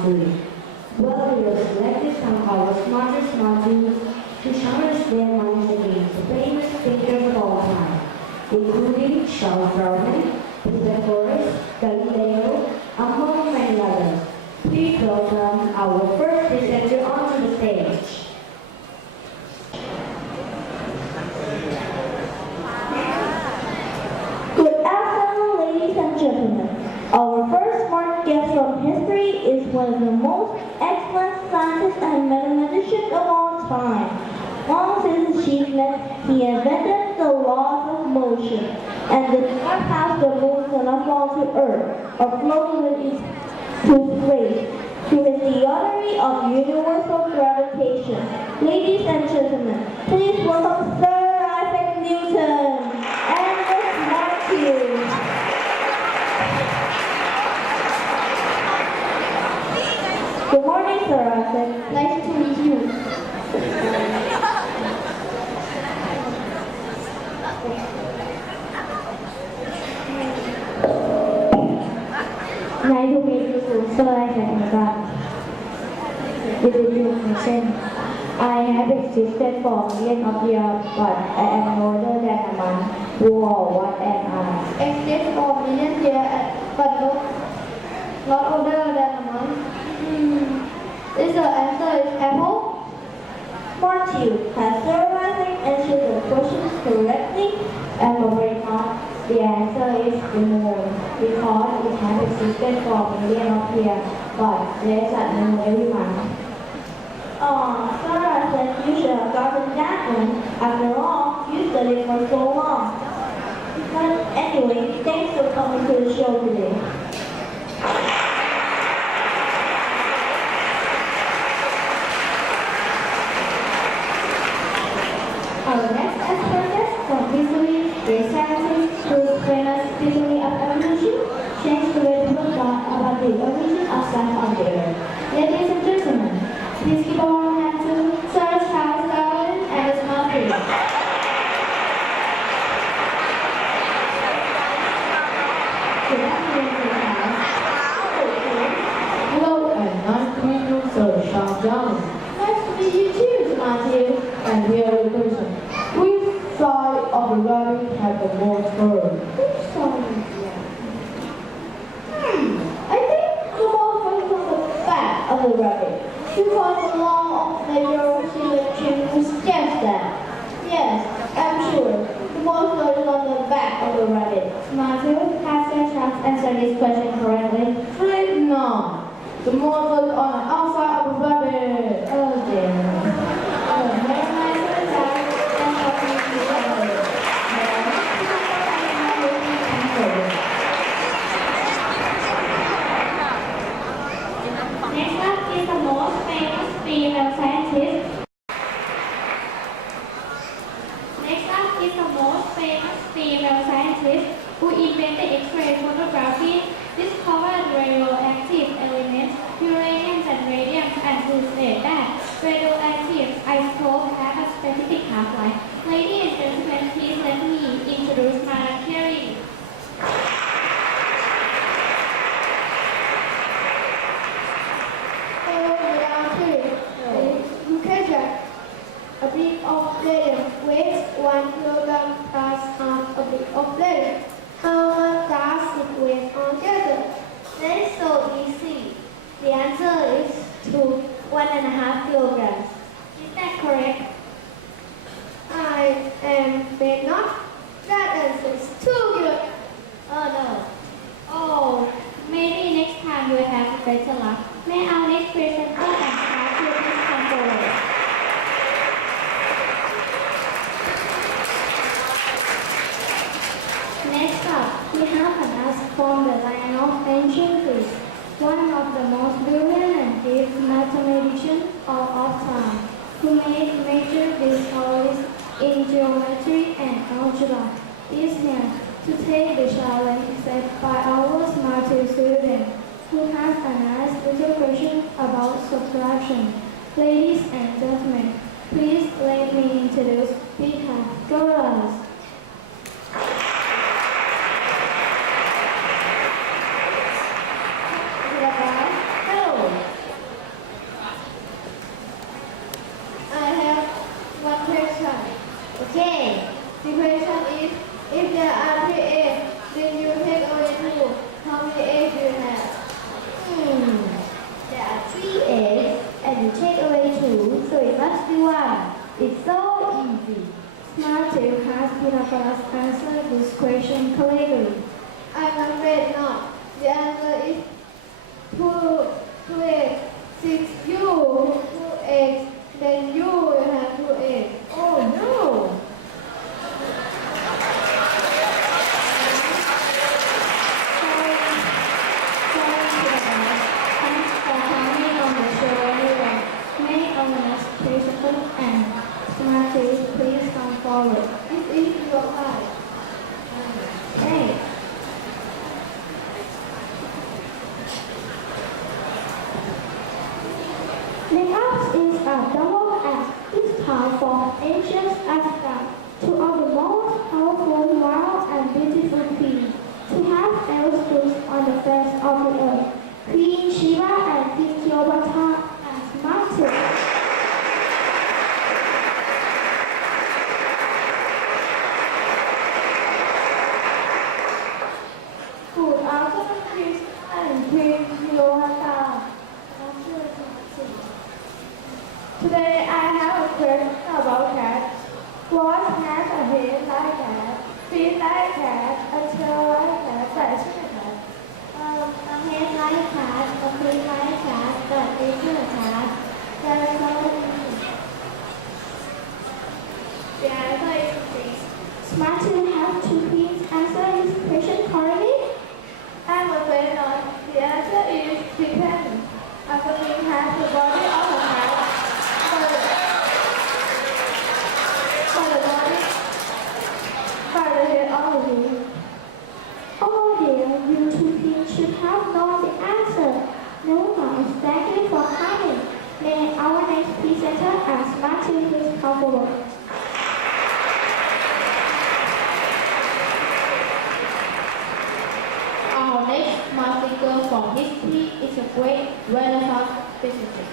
Curie. Well, we were selected from our smartest modules to challenge their minds against the famous thinkers of all time, including Charles Darwin, Pythagoras, Galileo, among many others. Please welcome our first presenter onto the stage. Good afternoon, ladies and gentlemen. Our first smart guest from history is one of the most excellent scientists and mathematicians of all time. Among his achievements, he invented the laws of motion and described how the moon cannot fall to Earth or float with its to space through his theory of universal gravitation. Ladies and gentlemen, please welcome Sir Isaac Newton and Miss Matthews. Good morning, Sir Isaac. Nice to meet you. Nice to meet you too, Sir Isaac. Introduction. I have existed for millions of years, but I am older than a man. Who or what am I? Exist for millions of years, but not older than a man. Is the answer is apple? Matthew, has Sir Isaac answered the questions correctly? I'm afraid not. The answer is the moon, because it has existed for millions of years, but less than every month. Sir Isaac, you should have gotten that one. After all, you studied for so long. But anyway, thanks for coming to the show today. Our next expert from history is scientist whose famous theory of evolution changed the way people thought about the origin of life on the earth. Ladies and gentlemen, please give a warm hand to Sir Charles Darwin and his mother. Good afternoon, Hello and nice to meet you, Sir Charles Darwin. nice to meet you too, Matthew. And here is the question. Which side of the rabbit had the most fur? Which side is that? I think the ball was on the back of the rabbit. Because the law of natural selection suggests that. Yes, I'm sure. The ball was on the back of the rabbit. Matthew, has Sir Charles answered this question correctly? Afraid not. The most was on the outside of the rabbit. Oh dear. Oh, very nice, Sir Charles. Thanks for coming to the show. Next up is the most famous female scientist. Next up is the most famous female scientist who invented X-ray photography, discovered radioactive elements, uranium and radium, and who said that radioactive isotopes have a specific half-life. Ladies and gentlemen, please let me introduce Madam Curie. A brick of radium weighs 1 kilogram plus half a brick of radium. How much does it weigh altogether? That is so easy. The answer is 1.5 kilograms. Is that correct? I am afraid not. That answer is 2 kilograms. Oh no. Oh, maybe next time we'll have better luck. May our next presenter and start to please come forward. Next up, we have an ask from the line of ancient Greece, one of the most brilliant and deep mathematicians of all time, who made major discoveries in geometry and algebra, is here to take the challenge set by our smart student, who has a nice little question about subtraction. Ladies and gentlemen, please let me introduce Pythagoras. Hello, correctly? I'm afraid not. The answer is 2x. 6u, 2x, then you will have 2x. Oh no! Thanks for coming on the show everyone. May our next participant and Smarties please come forward. This is your eye. Okay. Next is a double S. This time from ancient Africa. Two of the most powerful, wild, and beautiful queens to have ever stood on the face of the earth. Queen Shiva and King Cleopatra as martyrs. Good afternoon, Chris and Queen Cleopatra. Today I have a question about cats. What has a head like cat, feet like cat, a tail like cat, แต่ชื่อ cat? A head like a cat, a feet like a cat, but it's a cat. There is no The answer is this. Smart to have two queens answer this question correctly. I'm afraid not. The answer is depends. A queen has the body of a cat, but the head of a queen. Oh dear, you two queens should have known the answer. No one, thank you for coming. May our next presenter ask Martin please come forward. Our next smart figure from history is a great Renaissance physicist,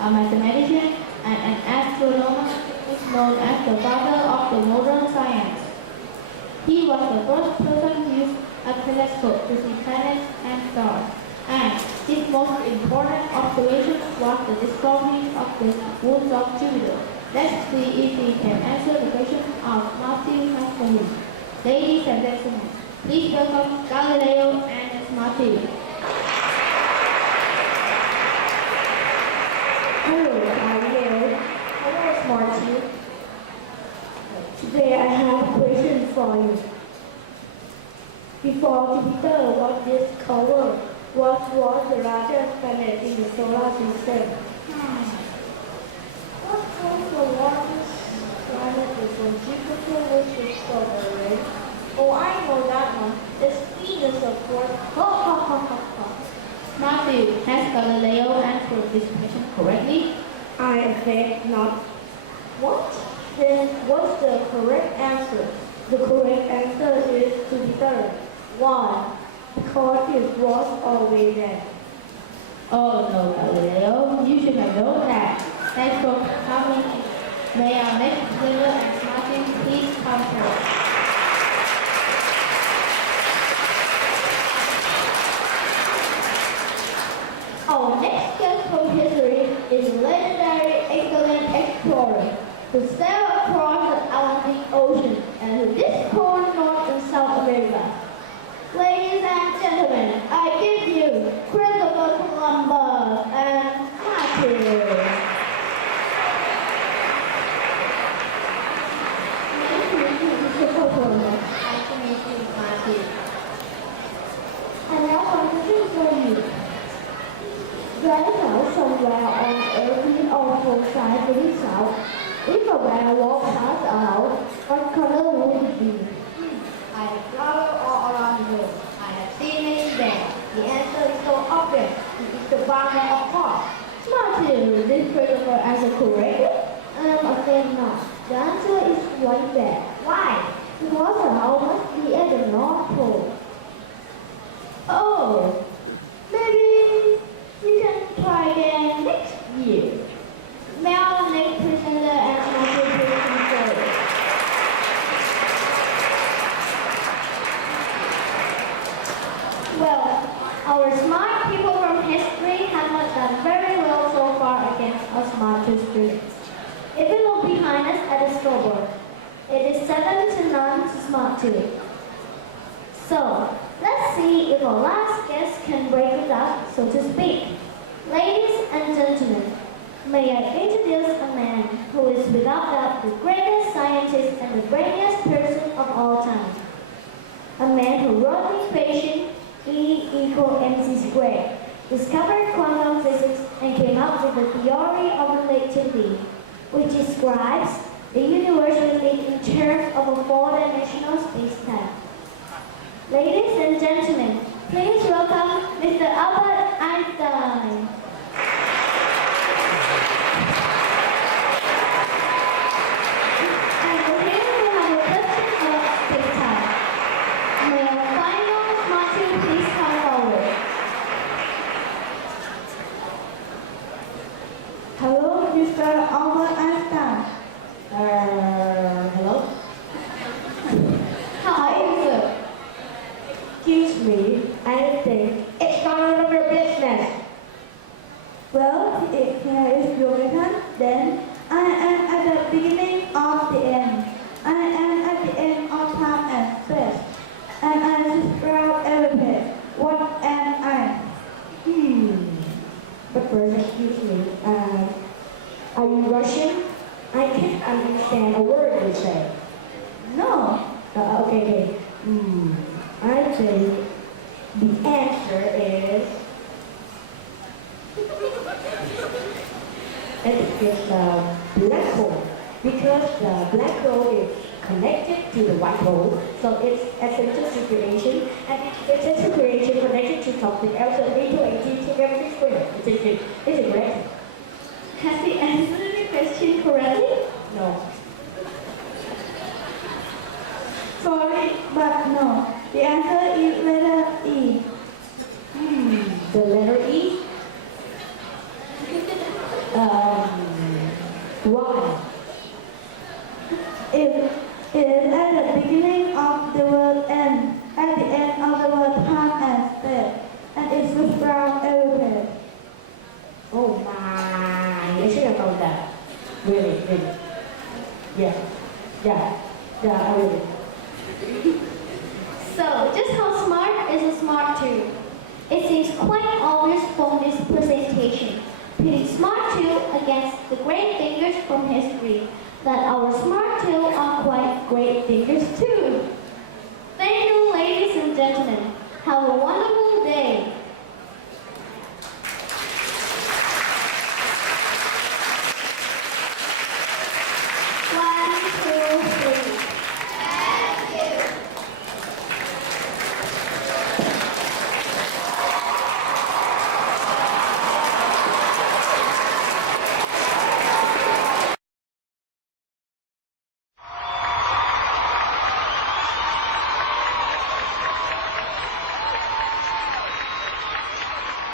a mathematician, and an astronomer who is known as the father of the modern science. He was the first person to use a telescope to see planets and stars, and his most important observation was the discovery of the moons of Jupiter. Let's see if he can answer the question of Matthew has for him. Ladies and gentlemen, please welcome Galileo and Matthew. Hello, Galileo. Hello, Smarty. Today I have a question for you. Before Jupiter was discovered, what was the largest planet in the solar system? What was the largest planet before Jupiter was discovered? Oh, I know that one. It's Venus, of course. Ha ha ha ha ha. Matthew, has Galileo answered this question correctly? I think not. What? Then what's the correct answer? The correct answer is Jupiter. Why? Because it was always there. Oh no, Galileo, you should have known that. Thanks for coming. May our next presenter and Martin please come forward. Our next guest from history is a legendary excellent explorer who sailed across the Atlantic Ocean and who discovered North and South America. Ladies and gentlemen, I give you Christopher Columbus and Matthew. Nice to meet you, Matthew. And now I'm going to show you. Right now, somewhere on Earth in our whole side to the south, if a whale walked past out, what color would it be? I have traveled all around the world. I have seen many bears. The answer is so obvious. It is the brown bear of course. Matthew, this Christopher answer correct? I'm afraid not. The answer is white bear. Why? Because the owl must be at the North Pole. Oh, Maybe you can try again next year. May our next presenter and Matthew please come forward. Well, our smart people from history have not done very well so far against us smart two students. If you look behind us at the scoreboard, it is 7-0 to smart 2. So, let's see if our last guest can break it up, so to speak. Ladies and gentlemen, may I introduce a man who is without doubt the greatest scientist and the brainiest person of all time. A man who wrote the equation E=mc², discovered quantum physics, and came up with the theory of relativity, which describes the universe in terms of a four-dimensional space-time. Ladies and gentlemen, please welcome Mr. Albert Einstein. And here we have a question about space-time. May our final Matthew please come forward. Hello, Mr. Albert Einstein. Hello? How are you, sir? Excuse me, I think it's none of your business. Well, if here is your return, then I am at the beginning of the end. I am at the end of time and space. And I describe everything. What am I? But first, excuse me, are you Russian? I can't understand a word you say. No. Okay. I think the answer is it's a black hole, because the black hole is connected to the white hole, so it's essential situation, and it's essential creation connected to something else, so we do everything square. Is it correct? Has he answered the question correctly? No. Sorry, but no. The answer is letter E. The letter E? Why? It is at the beginning of the word and at the end of the word time and space, and it switches around everywhere. Oh my! I should have known that. Really. Yeah, I really. So, just how smart is a smart tool? It seems quite obvious from this presentation, pitting smart tool against the great thinkers from history, that our smart tool are quite great thinkers too.